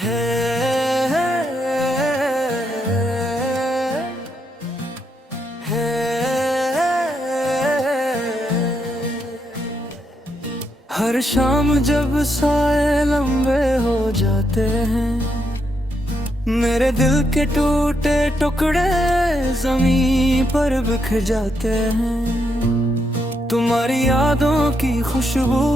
हर शाम जब साए लंबे हो जाते हैं, मेरे दिल के टूटे टुकड़े जमीन पर बिखर जाते हैं। तुम्हारी यादों की खुशबू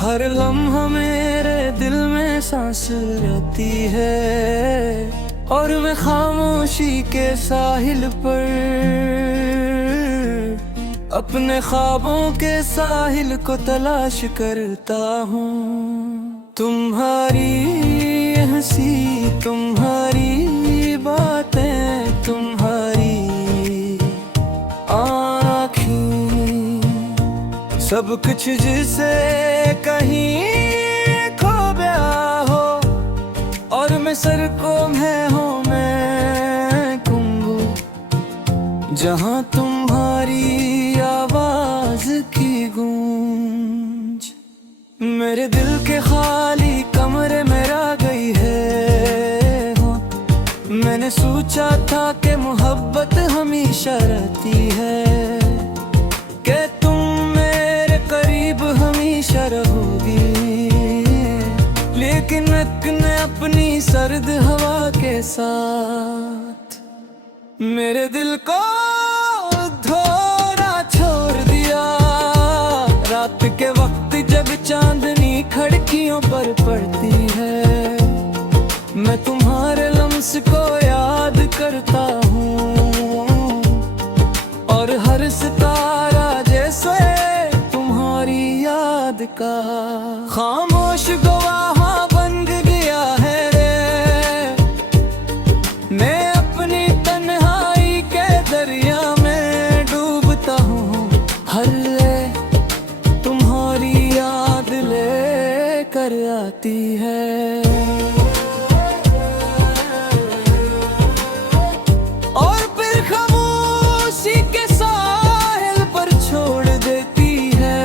हर लम्हा मेरे दिल में सांस रहती है, और मैं खामोशी के साहिल पर अपने ख्वाबों के साहिल को तलाश करता हूँ। तुम्हारी हंसी, तुम्हारी बातें, तुम्हारी आँखें, सब कुछ जिसे कहीं खो गया हो, और मैं सर को मैं गुंगू जहाँ तुम्हारी आवाज की गूंज मेरे दिल के खाली कमरे में आ गई है। मैंने सोचा था कि मोहब्बत हमेशा रहती है, कि तुम मेरे करीब हमेशा रहोगी, लेकिन ने अपनी सर्द हवा के साथ मेरे दिल को धोना छोड़ दिया। रात के वक्त जब चांदनी खिड़कियों पर पड़ती है, मैं तुम्हारे लम्स को याद करता हूँ, और हर सितारा जैसे तुम्हारी याद का खामोश गवाह बन गया है रे। मैं अपनी तन्हाई के दरिया में डूबता हूँ, हर तुम्हारी याद ले कर आती है। और फिर खामोशी के साहिल पर छोड़ देती है।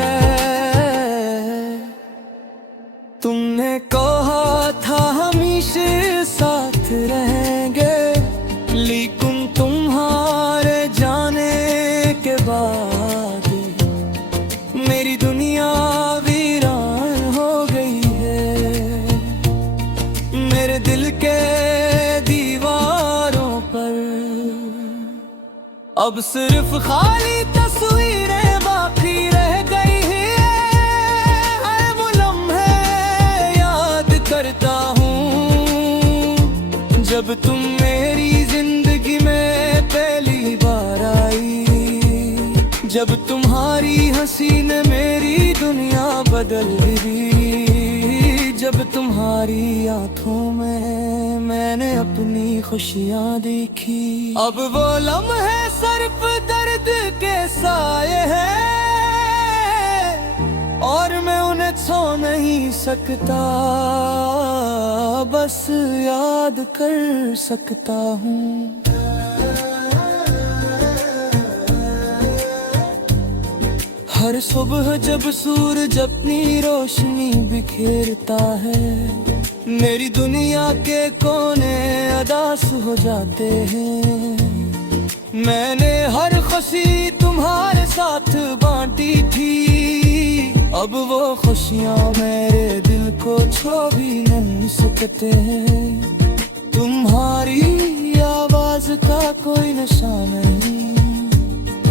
तुमने कहा था हमेशा साथ रहेंगे, लेकिन तुम्हारे जाने के बाद मेरी दुनिया वीरान हो गई है। मेरे दिल के दीवारों पर अब सिर्फ खाली तस्वीरें बाकी रह गई है। हर वो लम्हे याद करता हूँ, जब तुम मेरी जिंदगी में पहली बार आई, जब तुम्हारी हंसी ने मेरी दुनिया बदल दी, जब तुम्हारी आंखों में मैंने अपनी खुशियाँ देखी। अब वो लम्हे सिर्फ दर्द के साए हैं, और मैं उन्हें छू नहीं सकता, बस याद कर सकता हूँ। हर सुबह जब सूरज अपनी रोशनी बिखेरता है, मेरी दुनिया के कोने अदास हो जाते हैं। मैंने हर खुशी तुम्हारे साथ बांटी थी, अब वो खुशियाँ मेरे दिल को छू भी नहीं सकते हैं। तुम्हारी आवाज का कोई नशा नहीं,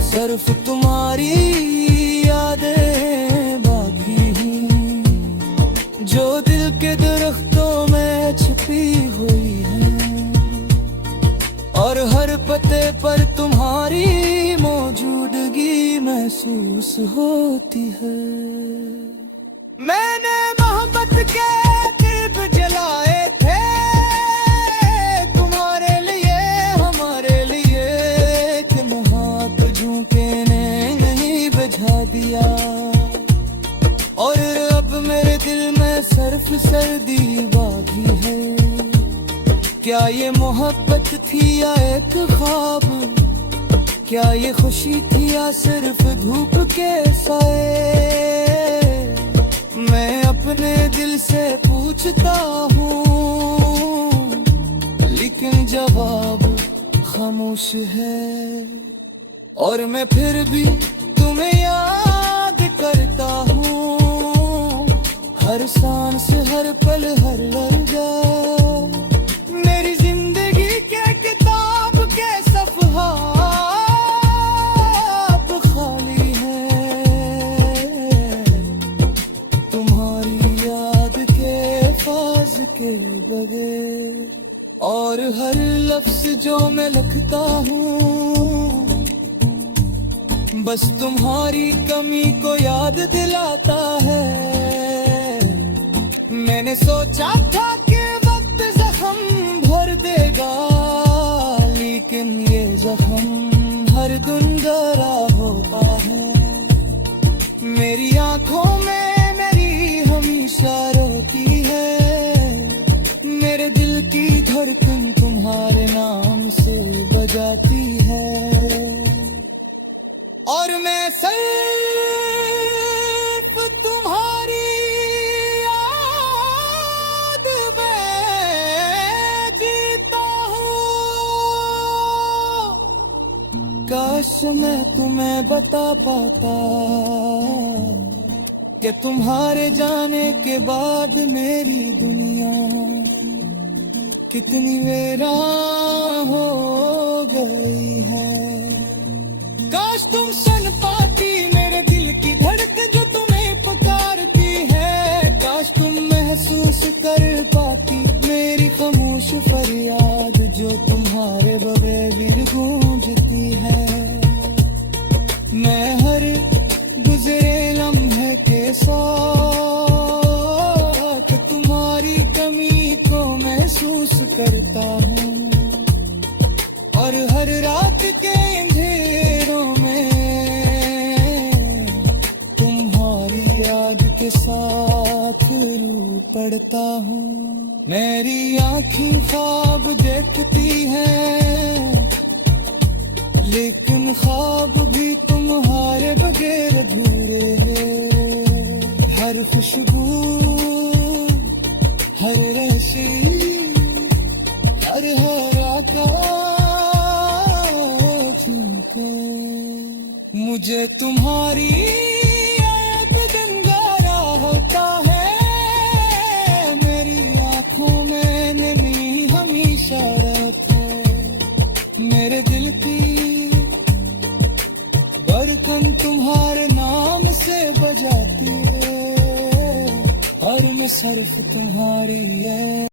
सिर्फ तुम्हारी यादें बाकी हैं, जो दिल के दरख्तों में छुपी हुई हैं, और हर पते पर तुम्हारी मौजूदगी महसूस होती है। मैंने मोहब्बत के दीप जलाए थे तुम्हारे लिए, हमारे लिए, कि हाथ झुके ने नहीं बुझा दिया, और अब मेरे दिल में सिर्फ सर्दी बाकी है। क्या ये मोहब्बत थी या एक ख्वाब, क्या ये खुशी थी या सिर्फ धूप के साए। मैं अपने दिल से पूछता हूँ, लेकिन जवाब खामोश है। और मैं फिर भी तुम्हें याद करता हूँ, हर सांस हर पल हर लहजा। मेरी जिंदगी के किताब के सफ़हा अब खाली है, तुम्हारी याद के फाज़िल बगैर। और हर लफ्ज़ जो मैं लिखता हूँ बस तुम्हारी कमी को याद दिलाता है। मैंने सोचा था कि वक्त जख्म भर देगा, लेकिन ये जख्म हर धुंधला होता है। मेरी आंखों में मेरी हमेशा रोती है, मेरे दिल की धड़कन तुम्हारे नाम से बजाती है। और मैं सिर्फ तुम्हारी याद में जीता हूँ। काश मैं तुम्हें बता पाता कि तुम्हारे जाने के बाद मेरी दुनिया कितनी वीरान हो गई है। काश तुम सुन पाती मेरे दिल की धड़कन जो तुम्हें पुकारती है। काश तुम महसूस कर पाती मेरी खामोश फरियाद जो तुम्हारे बगैर गूंजती है। मैं हर गुजरे लम्हे के साथ तुम्हारी कमी को महसूस करता हूँ। और हर रात के अंधेरों में तुम्हारी याद के साथ रू पड़ता हूँ। मेरी आँखें ख्वाब देखती हैं, लेकिन ख्वाब भी तुम्हारे बगैर अधूरे हैं। हर खुशबू हर रेशे हर हरा मुझे तुम्हारी याद गंगारा होता है। मेरी आंखों में नमी हमेशा रहती है, मेरे दिल की धड़कन तुम्हारे नाम से बजाती है। और मैं सिर्फ तुम्हारी है।